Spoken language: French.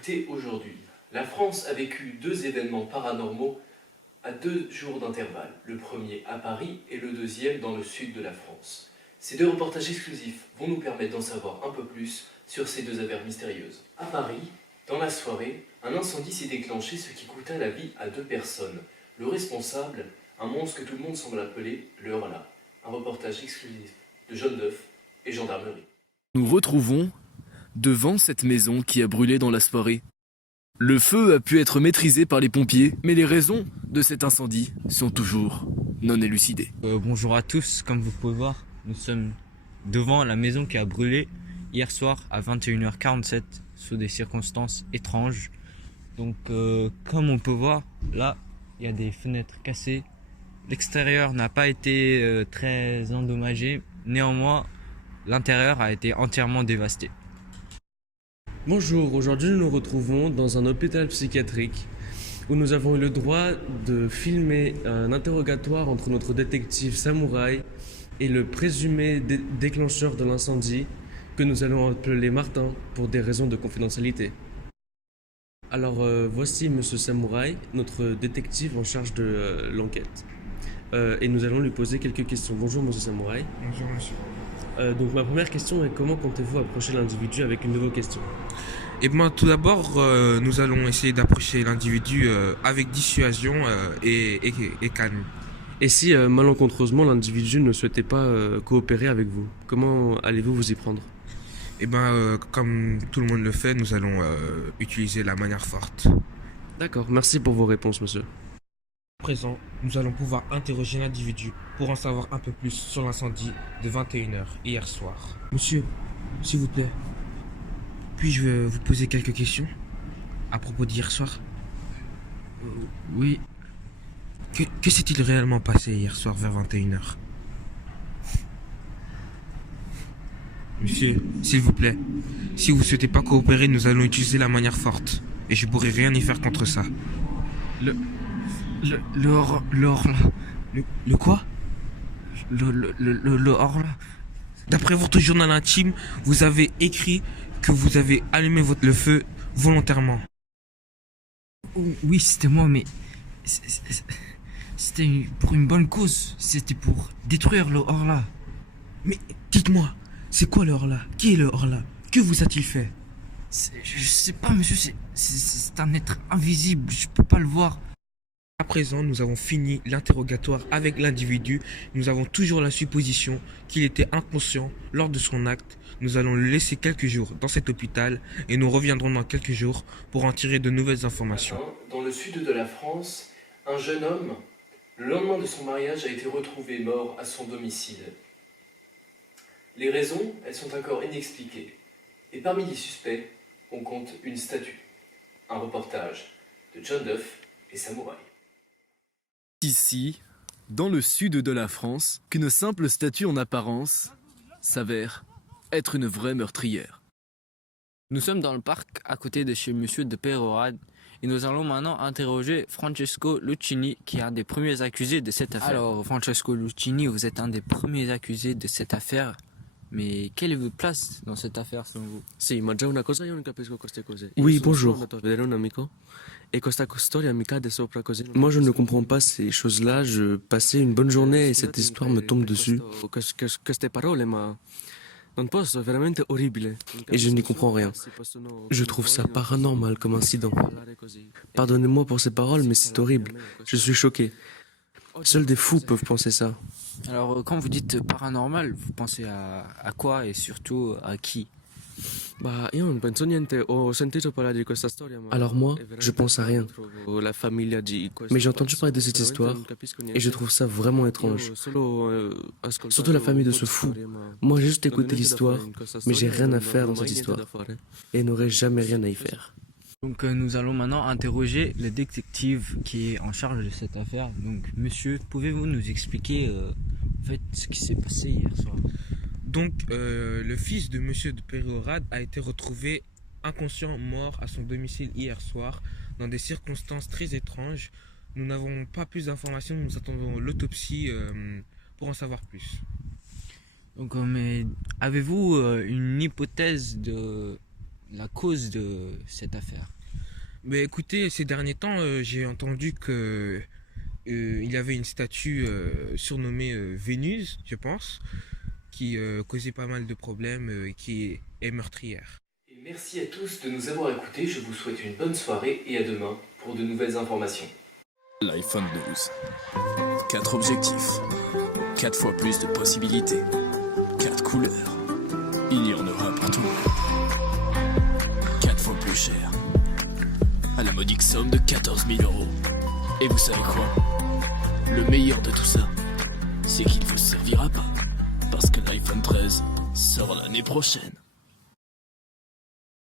écouter aujourd'hui. La France a vécu deux événements paranormaux à 2 jours d'intervalle. Le premier à Paris et le deuxième dans le sud de la France. Ces deux reportages exclusifs vont nous permettre d'en savoir un peu plus sur ces deux affaires mystérieuses. À Paris, dans la soirée, un incendie s'est déclenché, ce qui coûta la vie à 2 personnes. Le responsable, un monstre que tout le monde semble appeler le Horla. Un reportage exclusif de Jaune d'œuf et gendarmerie. Nous retrouvons devant cette maison qui a brûlé dans la soirée. Le feu a pu être maîtrisé par les pompiers, mais les raisons de cet incendie sont toujours non élucidées. Bonjour à tous, comme vous pouvez voir, nous sommes devant la maison qui a brûlé hier soir à 21h47 sous des circonstances étranges. Donc comme on peut voir, là il y a des fenêtres cassées. L'extérieur n'a pas été très endommagé, néanmoins l'intérieur a été entièrement dévasté. Bonjour, aujourd'hui nous nous retrouvons dans un hôpital psychiatrique où nous avons eu le droit de filmer un interrogatoire entre notre détective Samouraï et le présumé déclencheur de l'incendie que nous allons appeler Martin pour des raisons de confidentialité. Alors voici Monsieur Samouraï, notre détective en charge de l'enquête. Et nous allons lui poser quelques questions. Bonjour Monsieur Samouraï. Bonjour monsieur. Donc ma première question est comment comptez-vous approcher l'individu avec une nouvelle question? Eh bien tout d'abord nous allons essayer d'approcher l'individu avec dissuasion et calme. Et si malencontreusement l'individu ne souhaitait pas coopérer avec vous, comment allez-vous vous y prendre? Eh bien comme tout le monde le fait, nous allons utiliser la manière forte. D'accord, merci pour vos réponses monsieur. À présent, nous allons pouvoir interroger l'individu pour en savoir un peu plus sur l'incendie de 21h hier soir. Monsieur, s'il vous plaît, puis-je vous poser quelques questions à propos d'hier soir? Oui, Que s'est-il réellement passé hier soir vers 21h? Monsieur, s'il vous plaît, si vous ne souhaitez pas coopérer, nous allons utiliser la manière forte. Et je pourrai rien y faire contre ça. le Horla. Le quoi? Le Horla. D'après votre journal intime, vous avez écrit que vous avez allumé le feu volontairement. Oui, c'était moi, mais c'était pour une bonne cause. C'était pour détruire le Horla. Mais dites-moi, c'est quoi le Horla? Qui est le Horla? Que vous a-t-il fait? Je sais pas, monsieur, c'est un être invisible, je peux pas le voir. À présent, nous avons fini l'interrogatoire avec l'individu. Nous avons toujours la supposition qu'il était inconscient lors de son acte. Nous allons le laisser quelques jours dans cet hôpital et nous reviendrons dans quelques jours pour en tirer de nouvelles informations. Dans le sud de la France, un jeune homme, le lendemain de son mariage, a été retrouvé mort à son domicile. Les raisons, elles sont encore inexpliquées. Et parmi les suspects, on compte une statue. Un reportage de Jaune d'œuf et Samouraï. Ici, dans le sud de la France, qu'une simple statue en apparence s'avère être une vraie meurtrière. Nous sommes dans le parc à côté de chez Monsieur de Perorade et nous allons maintenant interroger Francesco Lucchini qui est un des premiers accusés de cette affaire. Alors Francesco Lucchini, vous êtes un des premiers accusés de cette affaire, mais quelle est votre place dans cette affaire selon vous? Sì, ma già una cosa io non capisco queste cose. Oui, Io sono bonjour. solo andato a vedere un amico e questa storia mi cade sopra così. Moi je ne comprends pas ces choses-là, je passais une bonne journée et cette histoire me tombe dessus. Queste parole, ma non posso, veramente orribile. Et je n'y comprends rien. Je trouve ça paranormal comme incident. Pardonnez-moi pour ces paroles, mais c'est horrible. Je suis choqué. Seuls des fous peuvent penser ça. Alors quand vous dites paranormal, vous pensez à quoi et surtout à qui? Bah, io non penso niente, ho sentito parlare di questa storia. Alors moi, je pense à rien. La famiglia di... Mais j'ai entendu parler de cette histoire et je trouve ça vraiment étrange. Surtout la famille de ce fou. Moi, j'ai juste écouté l'histoire, mais j'ai rien à faire dans cette histoire. Et n'aurais jamais rien à y faire. Donc nous allons maintenant interroger le détective qui est en charge de cette affaire. Donc monsieur, pouvez-vous nous expliquer en fait ce qui s'est passé hier soir? Donc, le fils de Monsieur de Perorade a été retrouvé inconscient, mort à son domicile hier soir, dans des circonstances très étranges. Nous n'avons pas plus d'informations, nous attendons l'autopsie pour en savoir plus. Donc, mais avez-vous une hypothèse la cause de cette affaire? Mais écoutez, ces derniers temps, j'ai entendu que il y avait une statue surnommée Vénus, je pense, qui causait pas mal de problèmes et qui est meurtrière. Et merci à tous de nous avoir écoutés, je vous souhaite une bonne soirée et à demain pour de nouvelles informations. L'iPhone News. 4 objectifs. 4 fois plus de possibilités. 4 couleurs. Il y en aura pour tout le monde. 4 fois plus cher. À la modique somme de 14 000 €. Et vous savez quoi? Le meilleur de tout ça, c'est qu'il ne vous servira pas. Parce que l'iPhone 13 sort l'année prochaine.